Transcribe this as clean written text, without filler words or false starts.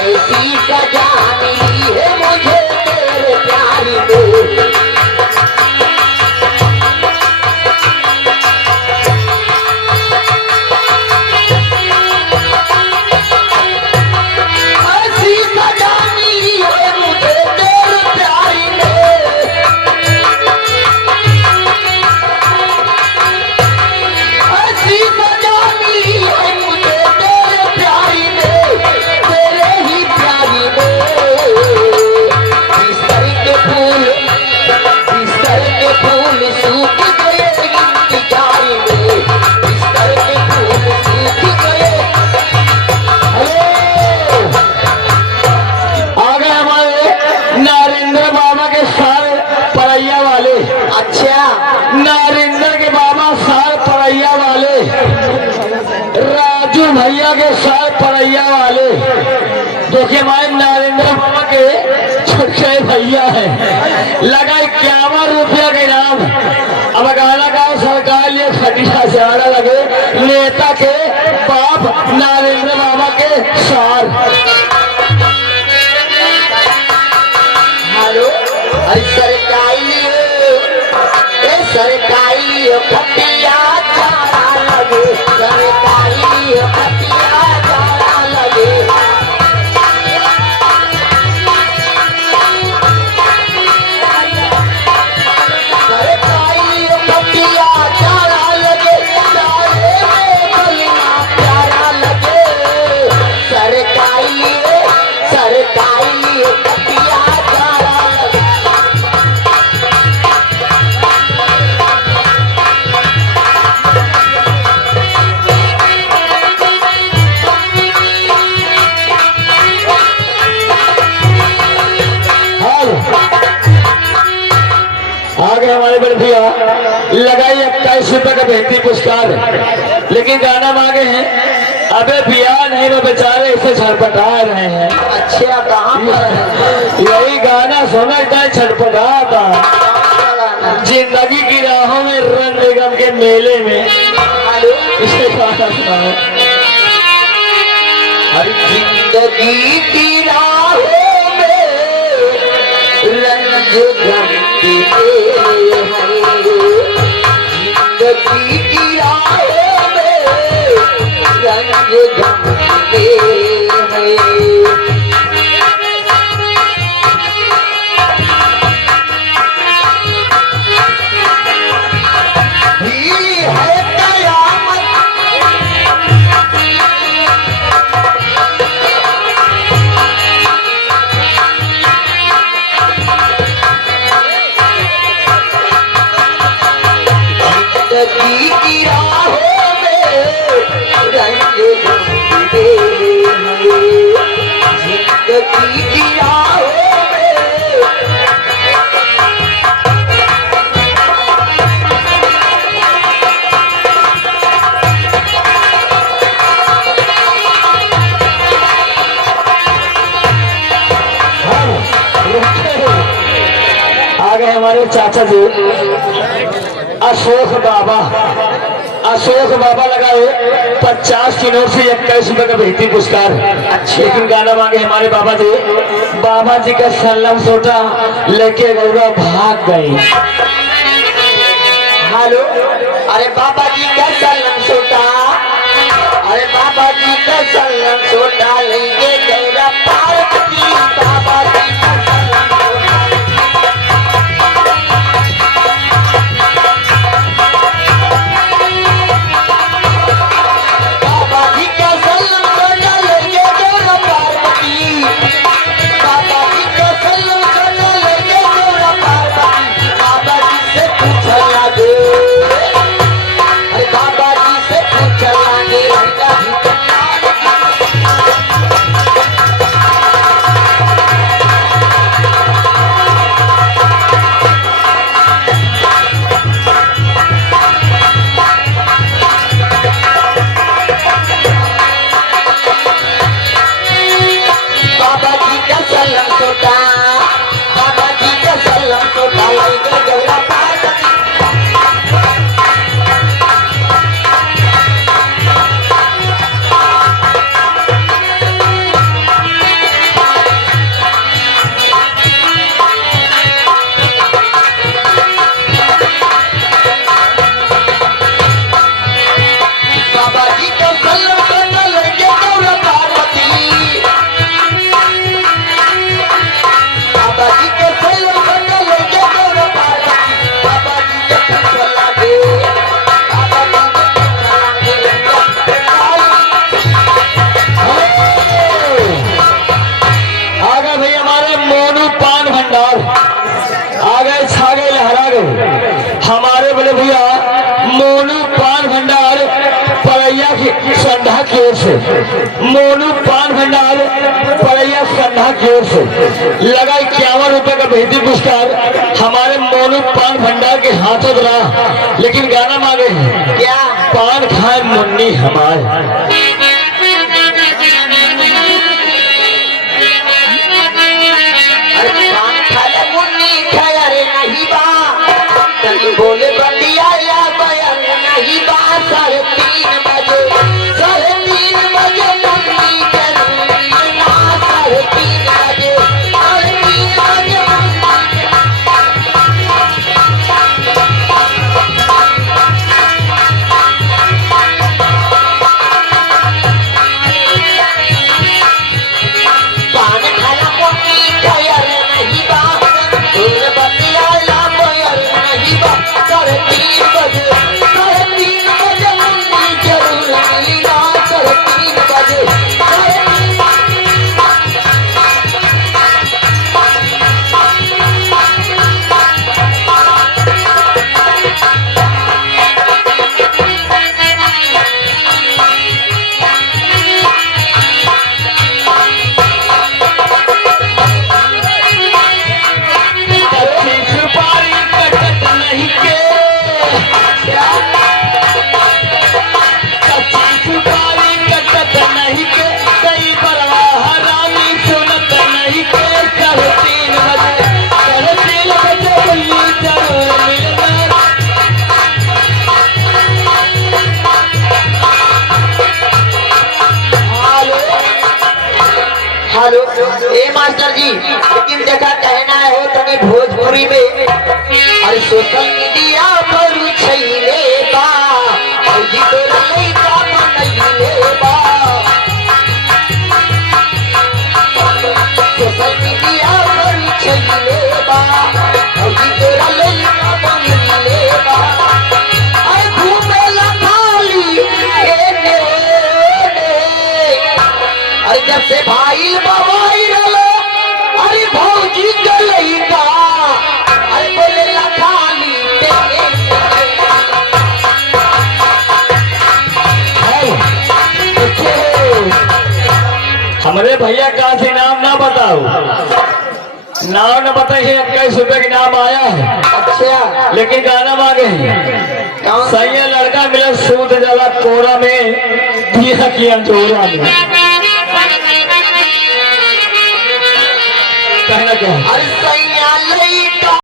ऐसी सजा मिली है मुझे तेरे प्यारी में। नरेंद्र के बाबा साल परैया वाले, राजू भैया के साल परैया वाले, जो कि हमारे नरेंद्र बाबा के छोटे भैया है। लगा 51 रुपया के नाम। अब गाना गाओ सरकार लिए खटिया से आना लगे नेता के बाप नरेंद्र बाबा के साल। हेलो, अरे सरकारी खटिया चारा लगे, सरकारी खटिया चारा लगे। सरकारी खटिया चारा लगे, चारे में कलमा प्यारा लगे। सरकारी खटिया चारा लगे। आगे हमारे बड़े भैया लगाई 21 रुपए का बेहतरी पुरस्कार, लेकिन गाना मांगे हैं अबे भैया नहीं, वो बेचारे इसे छटपटा रहे हैं। अच्छा, कहाँ पर? यही गाना समझता है छटपटाता जिंदगी की राहों में रंग निगम के मेले में। इसे गाना सुनाओ। हर जिंदगी की राहों में रंग गम के मेले हैं। जिंदगी की राहों में रंग गम के मेले हैं। जिंदगी की राहों में रंग गम के मेले हैं। जिंदगी की राहों में आ गए हमारे चाचा जी अशोक बाबा लगाए 50 की नोट से 21 रुपए का बेहतरी पुरस्कार। लेकिन गाना मांगे हमारे बाबा जी का सल्लम सोटा लेके गौरा भाग गए। हेलो, अरे बाबा जी का सल्लम सोटा, अरे बाबा जी का सल्लम सोटा लेंगे गौरा पार्वती। बाबा जी का सल्लम सोटा, बाबा जी का सल्लम सोटा लेंगे गौरा पार्वती। बाबा जी का सल्लम सोटा लेंगे गौरा पार्वती। बाबा जी से पूछना दे, अरे बाबा जी से पूछना दे, मोनू पान भंडार परैया संधा की ओर से लगा 51 रुपए का बेहतरीन पुरस्कार हमारे मोनू पान भंडार के हाथों रहा। लेकिन गाना मांगे क्या पान खाए मुन्नी हमारे। अरे पान खाले मुन्नी खाया रे नहीं बा तनी बोले बंदिया या बयान नहीं बा 3:30 बजे 3:30 बजे मुन्नी जरूरी ना 3:30 बजे 3:30 बजे पान खाला मुन्नी खाया रे नहीं बा बोले बंदिया या बयान नहीं बा 3:30 बजे 3:30 बजे मुन्नी जरूरी ना 3:30 बजे 3:30 कच्ची सुपारी कटत नहीं के कच्ची सुपारी कटत नहीं के कई परवाह रानी सुनत नहीं के 3:30 बजे मुन्नी जरूर मिलना। हेलो ए मास्टर जी लेकिन देखा कहना है हो तनी भोजपुरी में अरे सोशल मीडिया पर छैले बा और जी तो लइका बनैले बा सोशल मीडिया पर छैले बा और जी तो लइका बनैले बा अरे घूमे ला खाली एने ओने अरे जब से भाई बवाई रलो अरे भौजी गलैका अरे बोले ला खाली तेरे हमारे भैया कहा से नाम ना बताओ नाम न बताइए 21 रुपए के नाम आया है। अच्छा लेकिन गाना मांगे कौन सही है लड़का मिला सूद जला कोरा में दिया किया जोरा में कहना क्या है? अरे